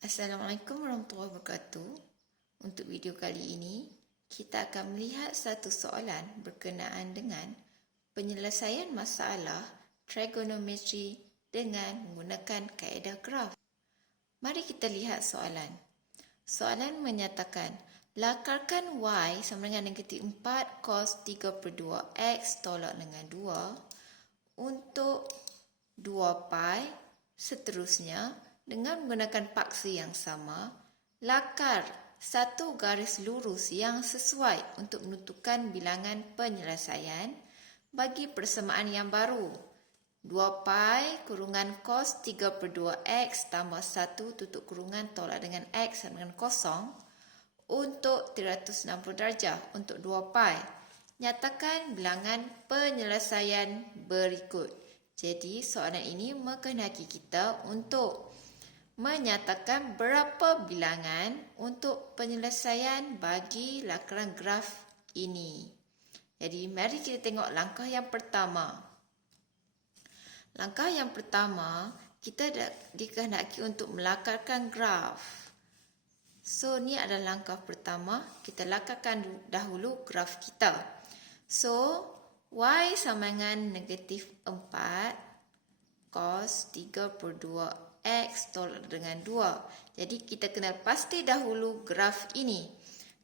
Assalamualaikum warahmatullahi wabarakatuh. Untuk video kali ini, kita akan melihat satu soalan berkenaan dengan penyelesaian masalah trigonometri dengan menggunakan kaedah graf. Mari kita lihat soalan. Soalan menyatakan, lakarkan Y sama dengan negatif 4 cos 3/2 X tolak dengan 2 untuk 2 pi seterusnya. Dengan menggunakan paksa yang sama, lakar satu garis lurus yang sesuai untuk menentukan bilangan penyelesaian bagi persamaan yang baru. 2 pi kurungan cos 3/2 X tambah 1 tutup kurungan tolak dengan X sama dengan kosong untuk 360 darjah untuk 2 pi. Nyatakan bilangan penyelesaian berikut. Jadi, soalan ini menghendaki kita untuk menyatakan berapa bilangan untuk penyelesaian bagi lakaran graf ini. Jadi, mari kita tengok langkah yang pertama. Langkah yang pertama, kita dikehendaki untuk melakarkan graf. So, ni adalah langkah pertama. Kita lakarkan dahulu graf kita. So, Y sama dengan negatif 4 cos 3/2 X tolak dengan 2. Jadi kita kena pasti dahulu graf ini.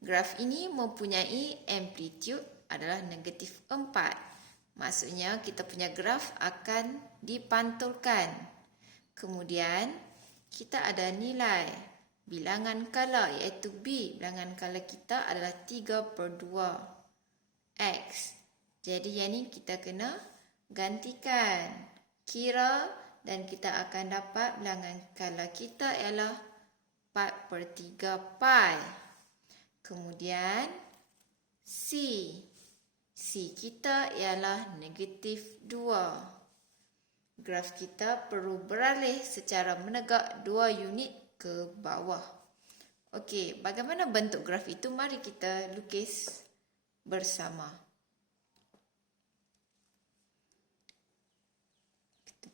Graf ini mempunyai amplitude adalah negatif 4. Maksudnya kita punya graf akan dipantulkan. Kemudian kita ada nilai bilangan kala iaitu B. Bilangan kala kita adalah 3/2 X. Jadi yang ni kita kena gantikan. Kira dan kita akan dapat bilangan kala kita ialah 4/3 pi. Kemudian C. C kita ialah negatif 2. Graf kita perlu beralih secara menegak 2 unit ke bawah. Okey, bagaimana bentuk graf itu? Mari kita lukis bersama.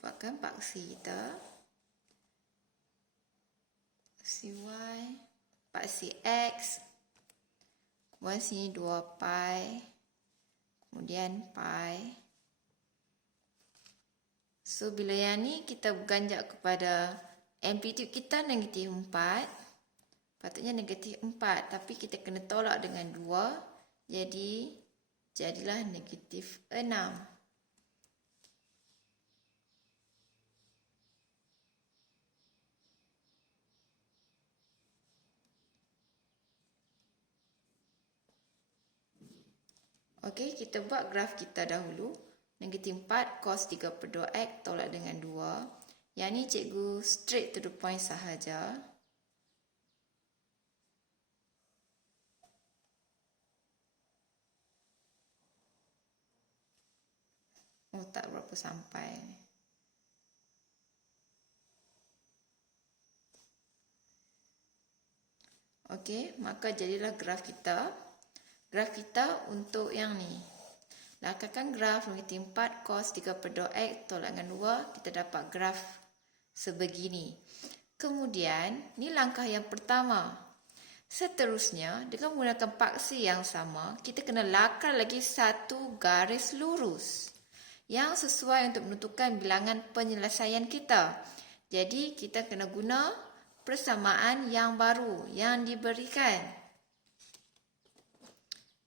Pakai paksi kita, paksi Y, paksi X, kemudian sini 2 pi, kemudian pi. So, bila yang ni kita ganjak kepada amplitude kita negatif 4, patutnya negatif 4, tapi kita kena tolak dengan 2, jadilah negatif 6. Okey, kita buat graf kita dahulu. Negatif 4 cos 3/2 X tolak dengan 2. Yang ni cikgu straight to the point sahaja. Oh, tak berapa sampai. Okey, maka jadilah graf kita. Graf kita untuk yang ni. Lakarkan graf negatif 4 cos 3/2 X tolak dengan 2. Kita dapat graf sebegini. Kemudian, ni langkah yang pertama. Seterusnya, dengan menggunakan paksi yang sama, kita kena lakar lagi satu garis lurus yang sesuai untuk menentukan bilangan penyelesaian kita. Jadi, kita kena guna persamaan yang baru yang diberikan.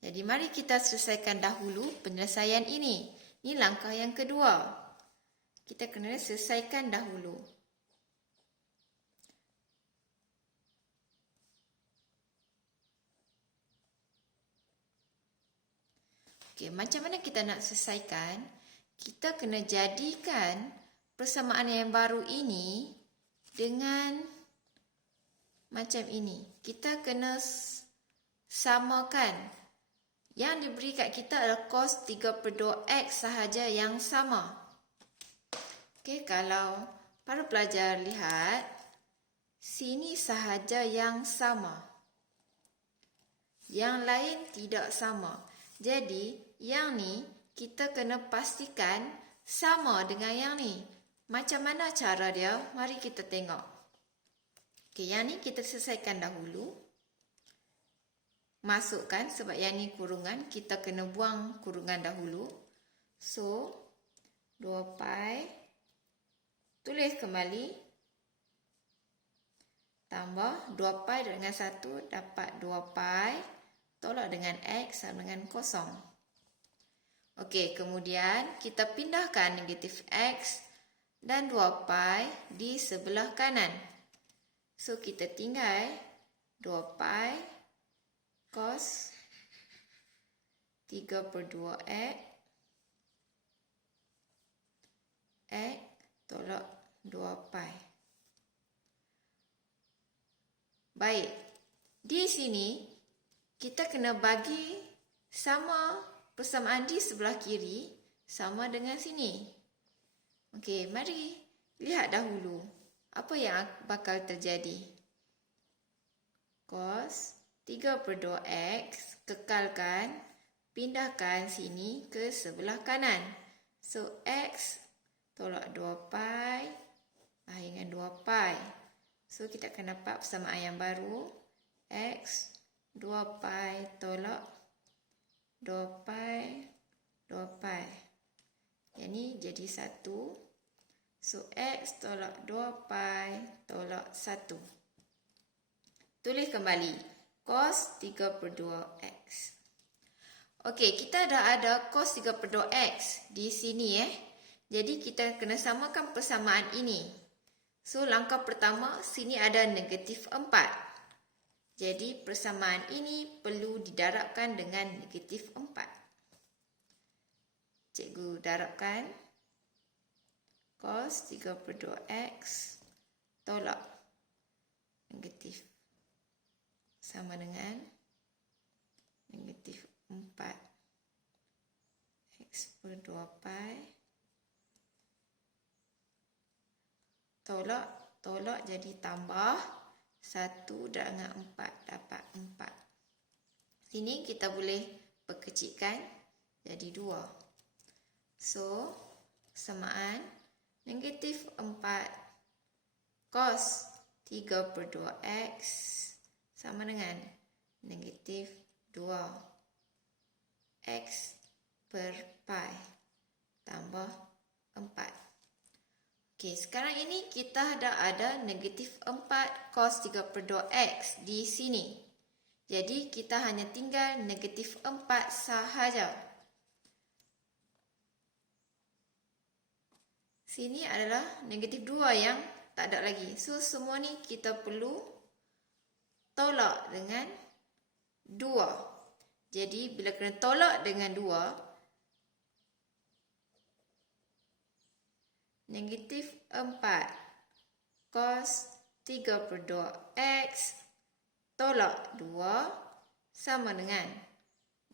Jadi, mari kita selesaikan dahulu penyelesaian ini. Ini langkah yang kedua. Kita kena selesaikan dahulu. Okey, macam mana kita nak selesaikan? Kita kena jadikan persamaan yang baru ini dengan macam ini. Kita kena samakan. Yang diberi kat kita adalah cos 3/2 X sahaja yang sama. Okey, kalau para pelajar lihat, sini sahaja yang sama. Yang lain tidak sama. Jadi, yang ni kita kena pastikan sama dengan yang ni. Macam mana cara dia? Mari kita tengok. Okey, yang ni kita selesaikan dahulu. Masukkan, sebab yang ni kurungan, kita kena buang kurungan dahulu. So, 2pi, tulis kembali, tambah 2pi dengan 1 dapat 2pi, tolak dengan X sama dengan 0. Okey, kemudian kita pindahkan negatif X dan 2pi di sebelah kanan. So, kita tinggal 2pi cos 3/2 X tolak 2pi. Baik, di sini kita kena bagi sama persamaan di sebelah kiri sama dengan sini. Okey, mari lihat dahulu apa yang bakal terjadi. Cos 3/2X, kekalkan, pindahkan sini ke sebelah kanan. So, X tolak 2pi, dengan 2pi. So, kita akan dapat persamaan yang baru. X, 2pi tolak 2pi, 2pi. Yang ni jadi 1. So, X tolak 2pi tolak 1. Tulis kembali. Cos 3/2X. Okey, kita dah ada cos 3/2X di sini Jadi kita kena samakan persamaan ini. So, langkah pertama, sini ada negatif 4. Jadi, persamaan ini perlu didarabkan dengan negatif 4. Cikgu darabkan. Cos 3/2X tolak negatif sama dengan negatif 4 X per 2pi tolak jadi tambah 1 dengan 4 dapat 4. Sini kita boleh perkecilkan jadi 2. So, persamaan negatif 4 cos 3/2X sama dengan negatif 2 X per pi tambah 4. Okey, sekarang ini kita dah ada negatif 4 cos 3/2X di sini. Jadi, kita hanya tinggal negatif 4 sahaja. Sini adalah negatif 2 yang tak ada lagi. So, semua ni kita perlu tolak dengan 2. Jadi, bila kena tolak dengan 2, negatif 4 cos 3/2X tolak 2 sama dengan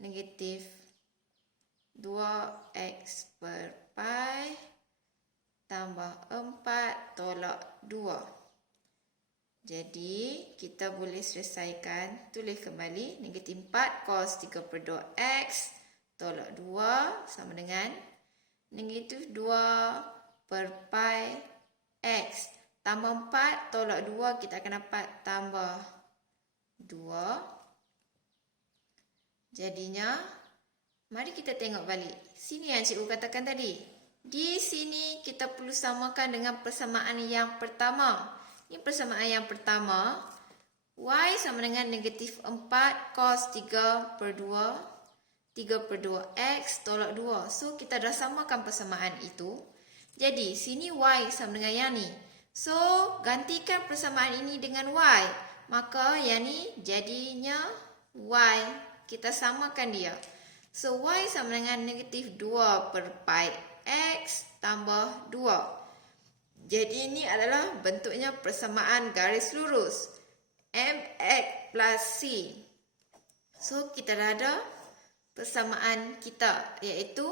negatif 2X per pi tambah 4 tolak 2. Jadi, kita boleh selesaikan. Tulis kembali. Negatif 4 cos 3/2X tolak 2 sama dengan negatif 2 per pi X. Tambah 4 tolak 2, kita akan dapat tambah 2. Jadinya, mari kita tengok balik. Sini yang cikgu katakan tadi. Di sini kita perlu samakan dengan persamaan yang pertama. Ini persamaan yang pertama. Y sama dengan negatif 4 cos 3/2X tolak 2. So, kita dah samakan persamaan itu. Jadi, sini Y sama dengan yang ni. So, gantikan persamaan ini dengan Y. Maka, yang ni jadinya Y. Kita samakan dia. So, Y sama dengan negatif 2 per pi X tambah 2. Jadi, ini adalah bentuknya persamaan garis lurus. MX plus C. So, kita dah ada persamaan kita, iaitu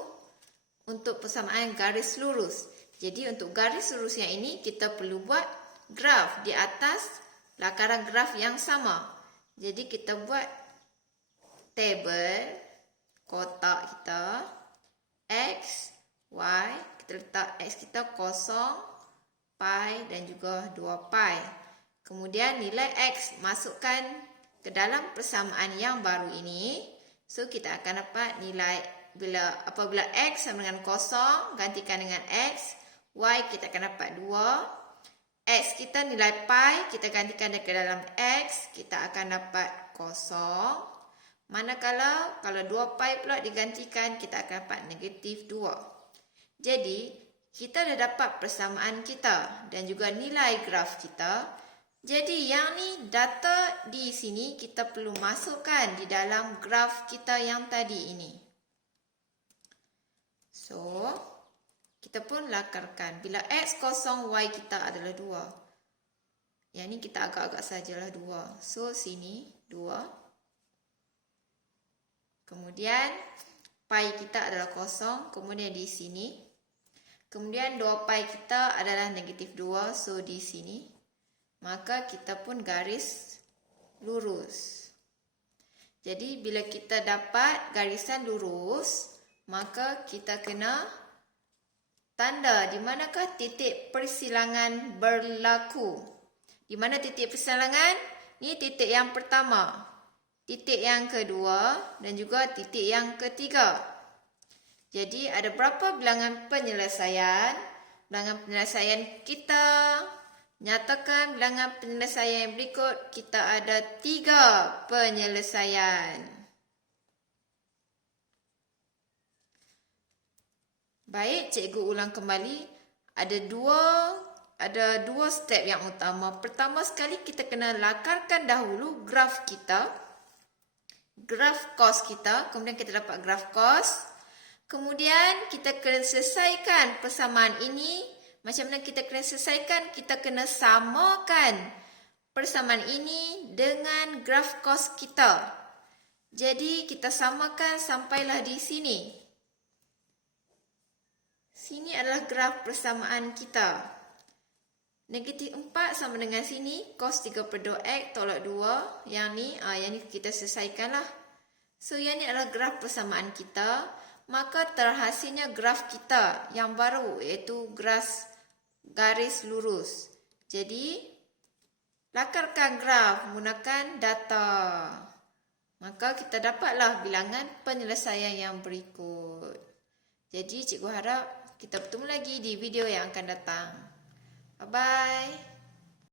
untuk persamaan garis lurus. Jadi, untuk garis lurus yang ini, kita perlu buat graf di atas lakaran graf yang sama. Jadi, kita buat tabel kotak kita. X, Y, kita letak X kita 0, pi dan juga 2 pi. Kemudian nilai X masukkan ke dalam persamaan yang baru ini. So, kita akan dapat nilai apabila X sama dengan 0, gantikan dengan X. Y kita akan dapat 2. X kita nilai pi, kita gantikan ke dalam X, kita akan dapat 0. Manakala kalau 2 pi pula digantikan, kita akan dapat negatif 2. Jadi, kita dah dapat persamaan kita dan juga nilai graf kita. Jadi yang ni data di sini kita perlu masukkan di dalam graf kita yang tadi ini. So, kita pun lakarkan. Bila X kosong, Y kita adalah 2. Yang ni kita agak-agak sajalah 2. So, sini 2. Kemudian, pi kita adalah 0. Kemudian di sini. Kemudian 2 pi kita adalah negatif 2. So, di sini. Maka kita pun garis lurus. Jadi, bila kita dapat garisan lurus, maka kita kena tanda di manakah titik persilangan berlaku. Di mana titik persilangan? Ni titik yang pertama, titik yang kedua dan juga titik yang ketiga. Jadi, ada berapa bilangan penyelesaian? Bilangan penyelesaian kita, nyatakan bilangan penyelesaian yang berikut. Kita ada 3 penyelesaian. Baik, cikgu ulang kembali. Ada dua step yang utama. Pertama sekali kita kena lakarkan dahulu graf kita. Graf kos kita. Kemudian kita dapat graf kos. Kemudian kita kena selesaikan persamaan ini. Macam mana kita kena selesaikan? Kita kena samakan persamaan ini dengan graf kos kita. Jadi kita samakan sampailah di sini. Sini adalah graf persamaan kita. Negatif 4 sama dengan sini. Cos 32X tolak 2. Yang ni kita selesaikanlah. So, yang ni adalah graf persamaan kita. Maka terhasilnya graf kita yang baru, iaitu garis lurus. Jadi, lakarkan graf menggunakan data. Maka kita dapatlah bilangan penyelesaian yang berikut. Jadi, cikgu harap kita bertemu lagi di video yang akan datang. Bye-bye.